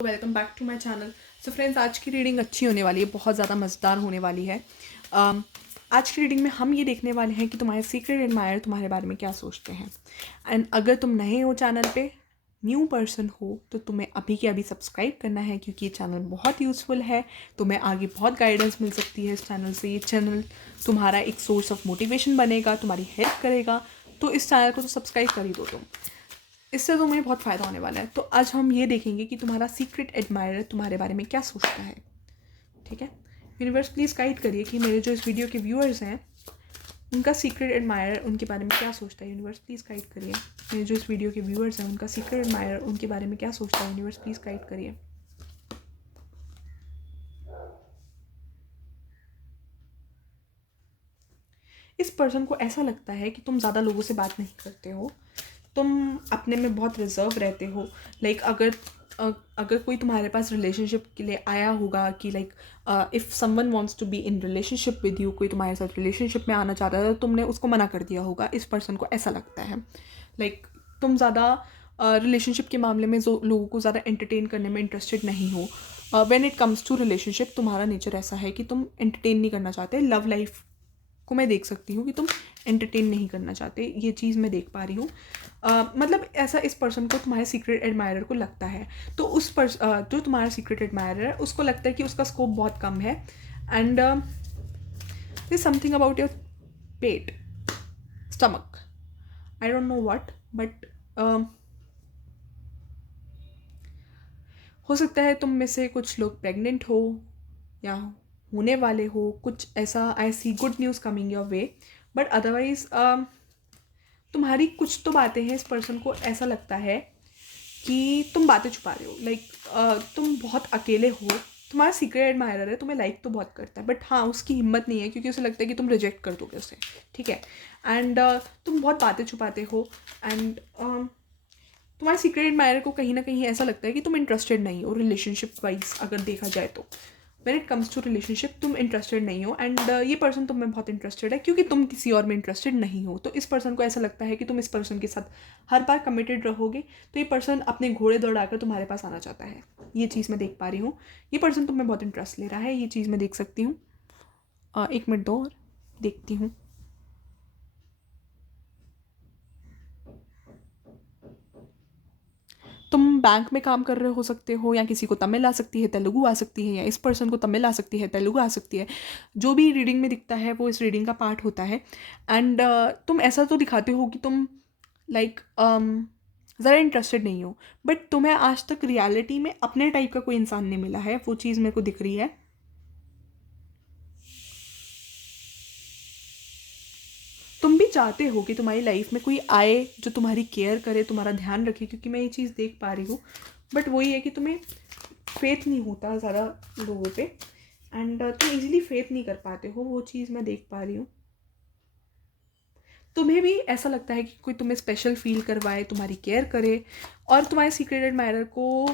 Welcome back to my channel. So friends, आज की reading अच्छी होने वाली है, बहुत ज़्यादा मज़ेदार होने वाली है। आज की रीडिंग में हम ये देखने वाले हैं कि तुम्हारे सीक्रेट एडमायर तुम्हारे बारे में क्या सोचते हैं। एंड अगर तुम नए हो चैनल पे, न्यू पर्सन हो, तो तुम्हें अभी के अभी सब्सक्राइब करना है, क्योंकि ये चैनल बहुत यूज़फुल है। तुम्हें आगे बहुत गाइडेंस मिल सकती है इस चैनल से। ये चैनल तुम्हारा एक सोर्स ऑफ मोटिवेशन बनेगा, तुम्हारी हेल्प करेगा। तो इस चैनल को तो सब्सक्राइब कर ही दो तुम, इससे तुम्हें बहुत फ़ायदा होने वाला है। तो आज हम ये देखेंगे कि तुम्हारा सीक्रेट एडमायरर तुम्हारे बारे में क्या सोचता है। ठीक है, यूनिवर्स प्लीज़ गाइड करिए कि मेरे जो इस वीडियो के व्यूअर्स हैं, उनका सीक्रेट एडमायरर उनके बारे में क्या सोचता है। यूनिवर्स प्लीज़ गाइड करिए। मेरे जो इस वीडियो के व्यूअर्स हैं, उनका सीक्रेट एडमायरर उनके बारे में क्या सोचता है। यूनिवर्स प्लीज़ गाइड करिए। इस पर्सन को ऐसा लगता है कि तुम ज़्यादा लोगों से बात नहीं करते हो, तुम अपने में बहुत रिजर्व रहते हो। लाइक अगर कोई तुम्हारे पास रिलेशनशिप के लिए आया होगा कि if someone wants to be in relationship with you, कोई तुम्हारे साथ रिलेशनशिप में आना चाहता है, तो तुमने उसको मना कर दिया होगा। इस पर्सन को ऐसा लगता है तुम ज़्यादा रिलेशनशिप के मामले में जो लोगों को ज़्यादा एंटरटेन करने में इंटरेस्टेड नहीं हो। When it comes to relationship, तुम्हारा नेचर ऐसा है कि तुम एंटरटेन नहीं करना चाहते। लव लाइफ को मैं देख सकती हूँ कि तुम एंटरटेन नहीं करना चाहते, ये चीज़ मैं देख पा रही हूँ। मतलब ऐसा इस पर्सन को तुम्हारे सीक्रेट एडमायरर को लगता है। तो जो तुम्हारा सीक्रेट एडमायरर है, उसको लगता है कि उसका स्कोप बहुत कम है। And this something about your pet, stomach, I don't know what, but हो सकता है तुम में से कुछ लोग प्रेग्नेंट हो या होने वाले हो, कुछ ऐसा। I see good news coming your way, but otherwise तुम्हारी कुछ तो बातें हैं। इस पर्सन को ऐसा लगता है कि तुम बातें छुपा रहे हो। तुम बहुत अकेले हो। तुम्हारा सीक्रेट एडमायरर है, तुम्हें लाइक तो बहुत करता है, बट हाँ, उसकी हिम्मत नहीं है, क्योंकि उसे लगता है कि तुम रिजेक्ट कर दोगे उसे। ठीक है। एंड तुम बहुत बातें छुपाते हो। एंड तुम्हारे सीक्रेट एडमायरर को कहीं ना कहीं ऐसा लगता है कि तुम इंटरेस्टेड नहीं हो रिलेशनशिप वाइज। अगर देखा जाए तो when it comes to relationship तुम इंटरेस्टेड नहीं हो। एंड ये पर्सन तुम में बहुत इंटरेस्टेड है, क्योंकि तुम किसी और में इंटरेस्टेड नहीं हो। तो इस पर्सन को ऐसा लगता है कि तुम इस पर्सन के साथ हर बार कमिटेड रहोगे। तो ये पर्सन अपने घोड़े दौड़ाकर तुम्हारे पास आना चाहता है। ये चीज़ मैं देख पा रही हूँ। ये पर्सन तुम में बहुत इंटरेस्ट ले रहा है, ये चीज़ मैं देख सकती हूँ। एक मिनट दो और देखती हूँ। तुम बैंक में काम कर रहे हो सकते हो, या किसी को तमिल आ सकती है, तेलुगु आ सकती है, या इस पर्सन को तमिल आ सकती है, तेलुगु आ सकती है। जो भी रीडिंग में दिखता है वो इस रीडिंग का पार्ट होता है। एंड तुम ऐसा तो दिखाते हो कि तुम लाइक ज़रा इंटरेस्टेड नहीं हो, बट तुम्हें आज तक रियलिटी में अपने टाइप का कोई इंसान नहीं मिला है। वो चीज़ मेरे को दिख रही है। तुम भी चाहते हो कि तुम्हारी लाइफ में कोई आए जो तुम्हारी केयर करे, तुम्हारा ध्यान रखे, क्योंकि मैं ये चीज़ देख पा रही हूँ। बट वही है कि तुम्हें फेथ नहीं होता ज़्यादा लोगों पे। एंड तुम इजीली फेथ नहीं कर पाते हो, वो चीज़ मैं देख पा रही हूँ। तुम्हें भी ऐसा लगता है कि कोई तुम्हें स्पेशल फील करवाए, तुम्हारी केयर करे। और तुम्हारे सीक्रेट एडमायरर को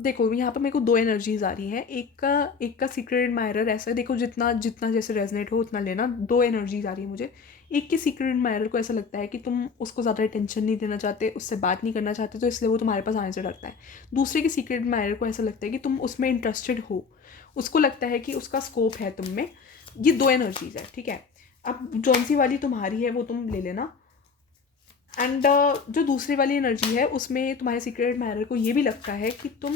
देखो, यहाँ पर मेरे को दो एनर्जीज आ रही हैं। एक का सीक्रेट एडमायरर ऐसा है, देखो जितना जितना जैसे रेजनेट हो उतना लेना। दो एनर्जीज आ रही है मुझे। एक के सीक्रेट एडमायरर को ऐसा लगता है कि तुम उसको ज़्यादा अटेंशन नहीं देना चाहते, उससे बात नहीं करना चाहते, तो इसलिए वो तुम्हारे पास आने से डरता है। दूसरे के सीक्रेट एडमायरर को ऐसा लगता है कि तुम उसमें इंटरेस्टेड हो, उसको लगता है कि उसका स्कोप है तुम में। ये दो एनर्जीज है। ठीक है, अब जौन सी वाली तुम्हारी है वो तुम ले लेना। एंड जो दूसरी वाली एनर्जी है, उसमें तुम्हारे सीक्रेट एडमायरर को ये भी लगता है कि तुम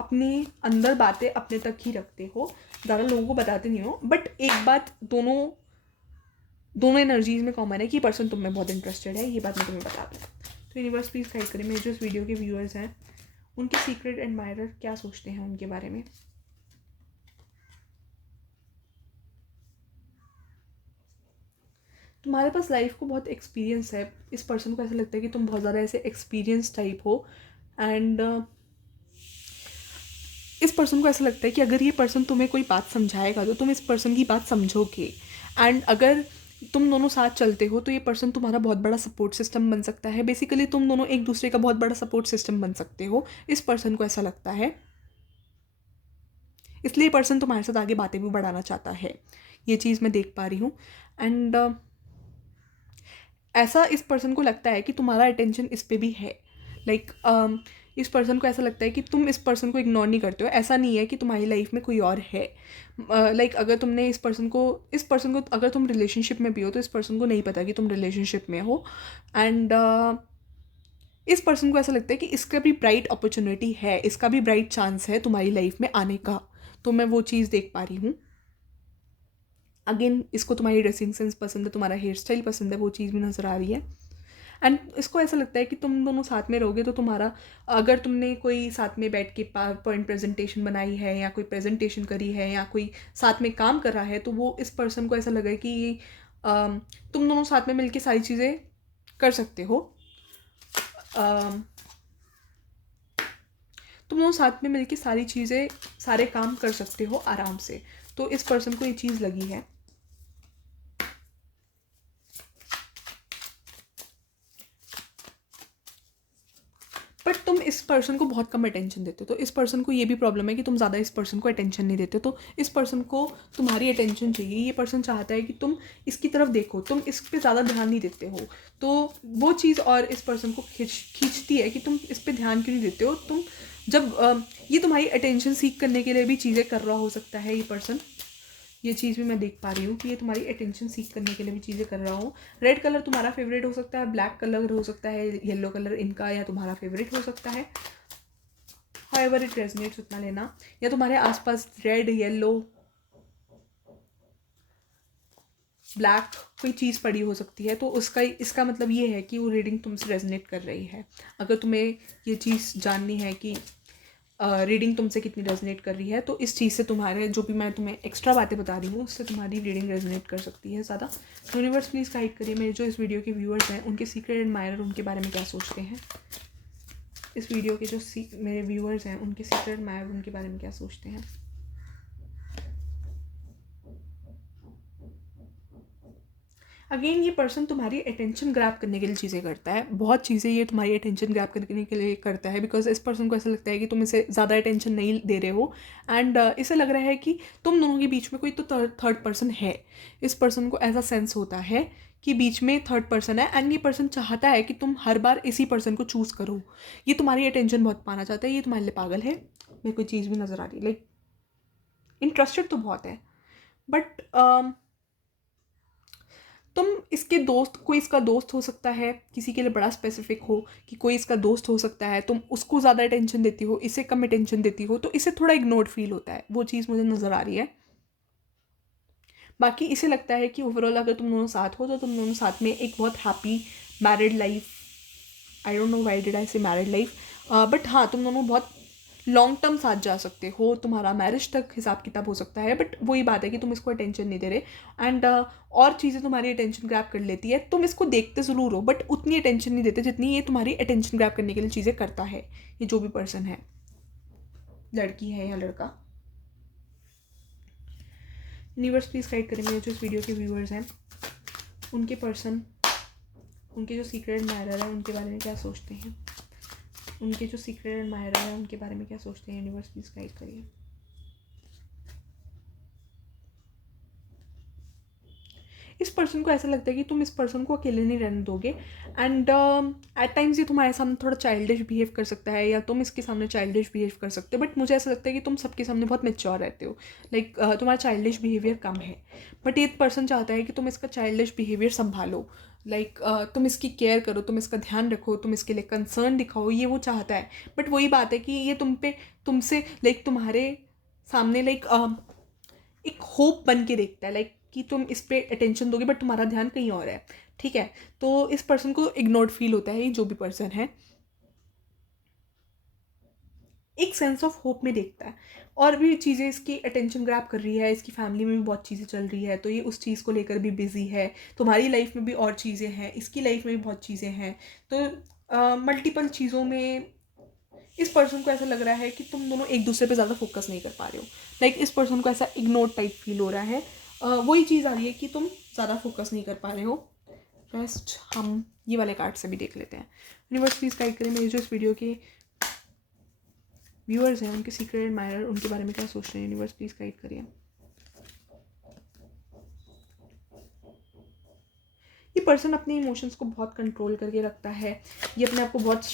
अपनी अंदर बातें अपने तक ही रखते हो, ज़्यादा लोगों को बताते नहीं हो। बट एक बात दोनों दोनों एनर्जीज में कॉमन है कि पर्सन तुम में बहुत इंटरेस्टेड है। ये बात मैं तुम्हें बता दूँ। तो यूनिवर्स प्लीज़ गाइड करें मेरे जो इस वीडियो के व्यूअर्स हैं, उनके सीक्रेट एडमायरर क्या सोचते हैं उनके बारे में। तुम्हारे पास लाइफ को बहुत एक्सपीरियंस है। इस पर्सन को ऐसा लगता है कि तुम बहुत ज़्यादा ऐसे एक्सपीरियंस टाइप हो। एंड इस पर्सन को ऐसा लगता है कि अगर ये पर्सन तुम्हें कोई बात समझाएगा तो तुम इस पर्सन की बात समझोगे। एंड अगर तुम दोनों साथ चलते हो तो ये पर्सन तुम्हारा बहुत बड़ा सपोर्ट सिस्टम बन सकता है। बेसिकली तुम दोनों एक दूसरे का बहुत बड़ा सपोर्ट सिस्टम बन सकते हो, इस पर्सन को ऐसा लगता है। इसलिए पर्सन तुम्हारे साथ आगे बातें भी बढ़ाना चाहता है, ये चीज़ मैं देख पा रही हूँ। एंड ऐसा इस पर्सन को लगता है कि तुम्हारा अटेंशन इस पे भी है। लाइक इस पर्सन को ऐसा लगता है कि तुम इस पर्सन को इग्नोर नहीं करते हो। ऐसा नहीं है कि तुम्हारी लाइफ में कोई और है। लाइक अगर तुमने इस पर्सन को अगर तुम रिलेशनशिप में भी हो तो इस पर्सन को नहीं पता कि तुम रिलेशनशिप में हो। एंड इस पर्सन को ऐसा लगता है कि इसका भी ब्राइट अपॉर्चुनिटी है, इसका भी ब्राइट चांस है तुम्हारी लाइफ में आने का। तो मैं वो चीज़ देख पा रही हूँ। अगेन इसको तुम्हारी ड्रेसिंग सेंस पसंद है, तुम्हारा हेयर स्टाइल पसंद है, वो चीज़ भी नज़र आ रही है। एंड इसको ऐसा लगता है कि तुम दोनों साथ में रहोगे तो तुम्हारा, अगर तुमने कोई साथ में बैठ के पावर पॉइंट प्रेजेंटेशन बनाई है या कोई प्रेजेंटेशन करी है या कोई साथ में काम कर रहा है, तो वो इस पर्सन को ऐसा लगे कि तुम दोनों साथ में मिलके सारी चीज़ें कर सकते हो। तुम दोनों साथ में मिलके सारी चीज़ें, सारे काम कर सकते हो आराम से। तो इस पर्सन को ये चीज़ लगी है। बट तुम इस पर्सन को बहुत कम अटेंशन देते हो। तो इस पर्सन को ये भी प्रॉब्लम है कि तुम ज़्यादा इस पर्सन को अटेंशन नहीं देते हो। तो इस पर्सन को तुम्हारी अटेंशन चाहिए। ये पर्सन चाहता है कि तुम इसकी तरफ देखो, तुम इस पर ज़्यादा ध्यान नहीं देते हो। तो वो चीज़ और इस पर्सन को खींचती है कि तुम इस पर ध्यान क्यों नहीं देते हो। तुम जब ये तुम्हारी अटेंशन सीख करने के लिए भी चीज़ें कर रहा हो सकता है ये पर्सन। ये चीज़ भी मैं देख पा रही हूँ कि ये तुम्हारी अटेंशन सीख करने के लिए भी चीज़ें कर रहा हूँ। रेड कलर तुम्हारा फेवरेट हो सकता है, ब्लैक कलर हो सकता है, येलो कलर इनका या तुम्हारा फेवरेट हो सकता है। हाउएवर इट रेजोनेट्स उतना लेना। या तुम्हारे आसपास रेड, येलो, ब्लैक कोई चीज़ पड़ी हो सकती है। तो उसका इसका मतलब ये है कि वो रीडिंग तुमसे रेजोनेट कर रही है। अगर तुम्हें ये चीज़ जाननी है कि रीडिंग तुमसे कितनी रेजोनेट कर रही है, तो इस चीज़ से तुम्हारे जो भी मैं तुम्हें एक्स्ट्रा बातें बता रही हूँ उससे तुम्हारी रीडिंग रेजोनेट कर सकती है ज़्यादा। यूनिवर्स प्लीज़ गाइड करिए मेरे जो इस वीडियो के व्यूअर्स हैं, उनके सीक्रेट एडमायरर उनके बारे में क्या सोचते हैं। इस वीडियो के जो मेरे व्यूअर्स हैं उनके सीक्रेट एडमायरर उनके बारे में क्या सोचते हैं। अगेन ये पर्सन तुम्हारी अटेंशन ग्रैब करने के लिए चीज़ें करता है। बहुत चीज़ें ये तुम्हारी अटेंशन ग्रैब करने के लिए करता है बिकॉज इस पर्सन को ऐसा लगता है कि तुम इसे ज़्यादा अटेंशन नहीं दे रहे हो। एंड इसे लग रहा है कि तुम दोनों के बीच में कोई तो थर्ड पर्सन है। इस पर्सन को ऐसा सेंस होता है कि बीच में थर्ड पर्सन है। एंड ये पर्सन चाहता है कि तुम हर बार इसी पर्सन को चूज़ करो। ये तुम्हारी अटेंशन बहुत पाना चाहता है। ये तुम्हारे लिए पागल है। मेरे को चीज़ भी नज़र आ रही है। लाइक इंटरेस्टेड तो बहुत है बट तुम इसके दोस्त, कोई इसका दोस्त हो सकता है, किसी के लिए बड़ा स्पेसिफिक हो कि कोई इसका दोस्त हो सकता है। तुम उसको ज़्यादा अटेंशन देती हो, इसे कम अटेंशन देती हो, तो इसे थोड़ा इग्नोर्ड फील होता है। वो चीज़ मुझे नज़र आ रही है। बाकी इसे लगता है कि ओवरऑल अगर तुम दोनों साथ हो तो तुम दोनों साथ में एक बहुत happy married life, I don't know why did I से मैरिड लाइफ, बट हाँ तुम दोनों बहुत लॉन्ग टर्म साथ जा सकते हो। तुम्हारा मैरिज तक हिसाब किताब हो सकता है। बट वही बात है कि तुम इसको अटेंशन नहीं दे रहे। एंड और चीज़ें तुम्हारी अटेंशन ग्रैब कर लेती है। तुम इसको देखते ज़रूर हो बट उतनी अटेंशन नहीं देते जितनी ये तुम्हारी अटेंशन ग्रैब करने के लिए चीज़ें करता है। ये जो भी पर्सन है, लड़की है या लड़का। यूनिवर्स प्लीज़ गाइड करें मेरे जो इस वीडियो के व्यूअर्स हैं, उनके पर्सन, उनके जो सीक्रेट एडमायरर है उनके बारे में क्या सोचते हैं। उनके जो सीक्रेट एडमायरर है उनके बारे में क्या सोचते हैं। यूनिवर्स प्लीज़ गाइड करिए। इस पर्सन को ऐसा लगता है कि तुम इस पर्सन को अकेले नहीं रहने दोगे। एंड एट टाइम्स ये तुम्हारे सामने थोड़ा चाइल्डिश बिहेव कर सकता है या तुम इसके सामने चाइल्डिश बिहेव कर सकते हो। बट मुझे ऐसा लगता है कि तुम सबके सामने बहुत मेच्योर रहते हो। लाइक तुम्हारा चाइल्डिश बिहेवियर कम है। बट ये पर्सन चाहता है कि तुम इसका चाइल्डिश बिहेवियर संभालो। लाइक तुम इसकी केयर करो, तुम इसका ध्यान रखो, तुम इसके लिए कंसर्न दिखाओ, ये वो चाहता है। बट वही बात है कि ये तुमसे लाइक तुम्हारे सामने लाइक एक होप बन के देखता है। लाइक कि तुम इस पर अटेंशन दोगे बट तुम्हारा ध्यान कहीं और है। ठीक है, तो इस पर्सन को इग्नोर्ड फील होता है। ये जो भी पर्सन है एक सेंस ऑफ होप में देखता है। और भी चीज़ें इसकी अटेंशन ग्रैब कर रही है। इसकी फैमिली में भी बहुत चीज़ें चल रही है तो ये उस चीज़ को लेकर भी बिजी है। तुम्हारी लाइफ में भी और चीज़ें हैं, इसकी लाइफ में भी बहुत चीज़ें हैं। तो मल्टीपल चीज़ों में इस पर्सन को ऐसा लग रहा है कि तुम दोनों एक दूसरे पे ज़्यादा फोकस नहीं कर पा रहे हो। लाइक इस पर्सन को ऐसा इग्नोर टाइप फील हो रहा है। वही चीज़ आ रही है कि तुम ज़्यादा फोकस नहीं कर पा रहे हो। रेस्ट हम ये वाले कार्ड से भी देख लेते हैं। यूनिवर्स प्लीज़ गाइड करें मेरे जो इस वीडियो के व्यूअर्स हैं, उनके सीक्रेट एडमायरर उनके बारे में क्या सोच रहे हैं। यूनिवर्स प्लीज़ गाइड करिए। ये पर्सन अपने इमोशंस को बहुत कंट्रोल करके रखता है। ये अपने आप को बहुत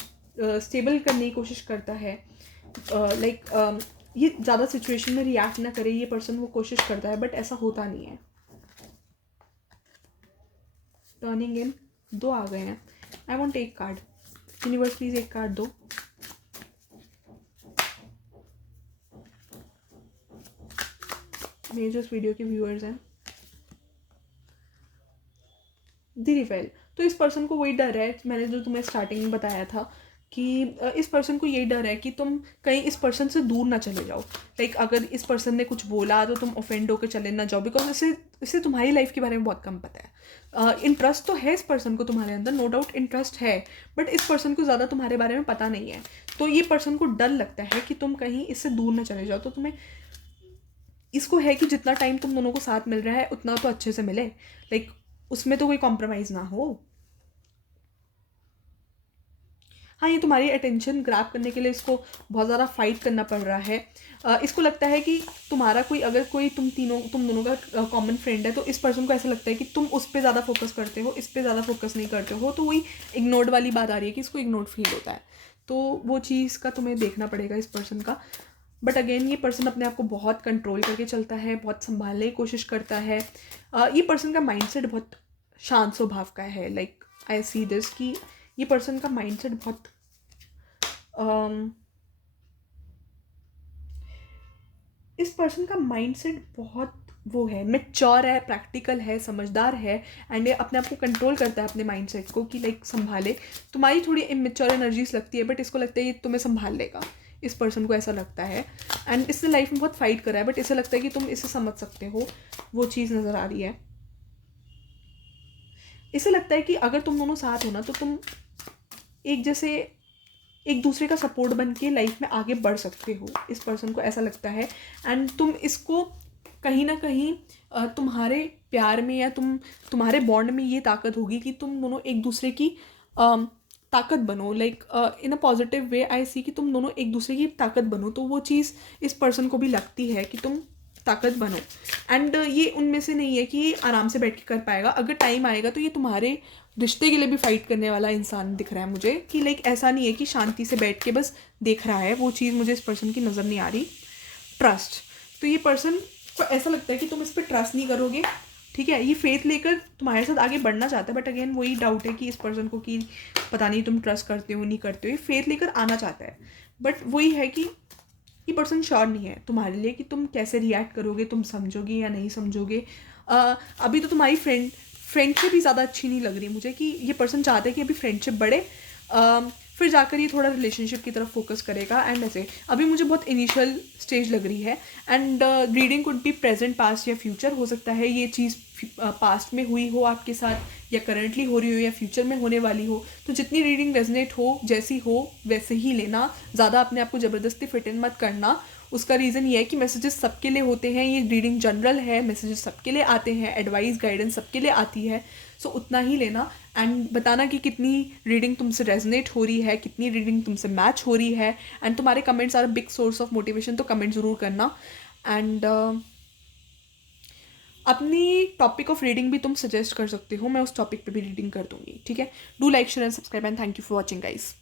स्टेबल करने की कोशिश करता है, लाइक ये ज़्यादा सिचुएशन में रिएक्ट ना करे, ये पर्सन वो कोशिश करता है, बट ऐसा होता नहीं है। टर्निंग इन 2 आ गए हैं। आई वॉन्ट एक कार्ड, यूनिवर्स प्लीज एक कार्ड दो। मेरे जो इस वीडियो के व्यूअर्स हैं, दी रिवेल। तो इस पर्सन को वही डर है, मैंने जो तुम्हें स्टार्टिंग में बताया था कि इस पर्सन को यही डर है कि तुम कहीं इस पर्सन से दूर ना चले जाओ। लाइक अगर इस पर्सन ने कुछ बोला तो तुम ऑफेंड होकर चले ना जाओ, बिकॉज इसे तुम्हारी लाइफ के बारे में बहुत कम पता है। इंटरेस्ट तो है इस पर्सन को तुम्हारे अंदर, नो डाउट इंटरेस्ट है, बट इस पर्सन को ज़्यादा तुम्हारे बारे में पता नहीं है। तो ये पर्सन को डर लगता है कि तुम कहीं इससे दूर ना चले जाओ। तो तुम्हें इसको है कि जितना टाइम तुम दोनों को साथ मिल रहा है उतना तो अच्छे से मिले, लाइक उसमें तो कोई कॉम्प्रोमाइज़ ना हो। हाँ, ये तुम्हारी अटेंशन ग्रैब करने के लिए इसको बहुत ज़्यादा फाइट करना पड़ रहा है। इसको लगता है कि तुम्हारा कोई, अगर कोई तुम दोनों का कॉमन फ्रेंड है, तो इस पर्सन को ऐसा लगता है कि तुम उस पर ज़्यादा फोकस करते हो, इस पर ज़्यादा फोकस नहीं करते हो। तो वही इग्नोर्ड वाली बात आ रही है कि इसको इग्नोर्ड फील होता है। तो वो चीज़ का तुम्हें देखना पड़ेगा इस पर्सन का। बट अगेन ये पर्सन अपने आप को बहुत कंट्रोल करके चलता है, बहुत संभालने की कोशिश करता है। ये पर्सन का माइंडसेट बहुत शांत स्वभाव का है। लाइक आई सी दिस कि ये पर्सन का माइंडसेट बहुत इस पर्सन का माइंडसेट बहुत वो है, मैच्योर है, प्रैक्टिकल है, समझदार है, एंड ये अपने आप को कंट्रोल करता है अपने माइंडसेट को कि लाइक संभाले। तुम्हारी थोड़ी इमेच्योर एनर्जीज लगती है, बट इसको लगता है ये तुम्हें संभाल लेगा। इस पर्सन को ऐसा लगता है, एंड इसने लाइफ में बहुत फाइट करा है, बट इसे लगता है कि तुम इसे समझ सकते हो। वो चीज़ नज़र आ रही है। इसे लगता है कि अगर तुम दोनों साथ हो ना, तो तुम एक दूसरे का सपोर्ट बन के लाइफ में आगे बढ़ सकते हो। इस पर्सन को ऐसा लगता है, एंड तुम इसको कहीं ना कहीं तुम्हारे प्यार में या तुम्हारे बॉन्ड में ये ताकत होगी कि तुम दोनों एक दूसरे की ताकत बनो। Like in a positive way आई सी कि तुम दोनों एक दूसरे की ताकत बनो। तो वो चीज़ इस पर्सन को भी लगती है कि तुम ताकत बनो। एंड ये उनमें से नहीं है कि ये आराम से बैठ के कर पाएगा। अगर टाइम आएगा तो ये तुम्हारे रिश्ते के लिए भी फाइट करने वाला इंसान दिख रहा है मुझे, कि लाइक ऐसा नहीं है कि शांति से बैठ के बस देख रहा है। वो चीज़ मुझे इस पर्सन की नज़र नहीं आ रही। ट्रस्ट, तो ये पर्सन को ऐसा लगता है कि तुम इस पर ट्रस्ट नहीं करोगे, ठीक है। ये फेथ लेकर तुम्हारे साथ आगे बढ़ना चाहता है, बट अगेन वही डाउट है कि इस पर्सन को कि पता नहीं तुम ट्रस्ट करते हो नहीं करते हो। ये फेथ लेकर आना चाहता है, बट वही है कि ये पर्सन श्योर नहीं है तुम्हारे लिए कि तुम कैसे रिएक्ट करोगे, तुम समझोगे या नहीं समझोगे। अभी तो तुम्हारी फ्रेंडशिप ही ज़्यादा अच्छी नहीं लग रही मुझे, कि ये पर्सन चाहता है कि अभी फ्रेंडशिप बढ़े, फिर जाकर ये थोड़ा रिलेशनशिप की तरफ फोकस करेगा। एंड ऐसे अभी मुझे बहुत इनिशियल स्टेज लग रही है। And reading could be present, past या फ्यूचर हो सकता है। ये चीज़ पास्ट में हुई हो आपके साथ, या करंटली हो रही हो, या फ्यूचर में होने वाली हो। तो जितनी रीडिंग रेजनेट हो, जैसी हो वैसे ही लेना, ज़्यादा अपने आप को ज़बरदस्ती फिट इन मत करना। उसका रीज़न ये है कि मैसेजेस सबके लिए होते हैं, ये रीडिंग जनरल है, मैसेजेस सबके लिए आते हैं, एडवाइस गाइडेंस सबके लिए आती है। सो उतना ही लेना, एंड बताना कि कितनी रीडिंग तुमसे रेजनेट हो रही है, कितनी रीडिंग तुमसे मैच हो रही है। एंड तुम्हारे comments are a big source of motivation, तो कमेंट ज़रूर करना। एंड अपनी टॉपिक ऑफ रीडिंग भी तुम सजेस्ट कर सकते हो, मैं उस टॉपिक पे भी रीडिंग कर दूंगी, ठीक है। Do like share and subscribe, and thank you for watching guys.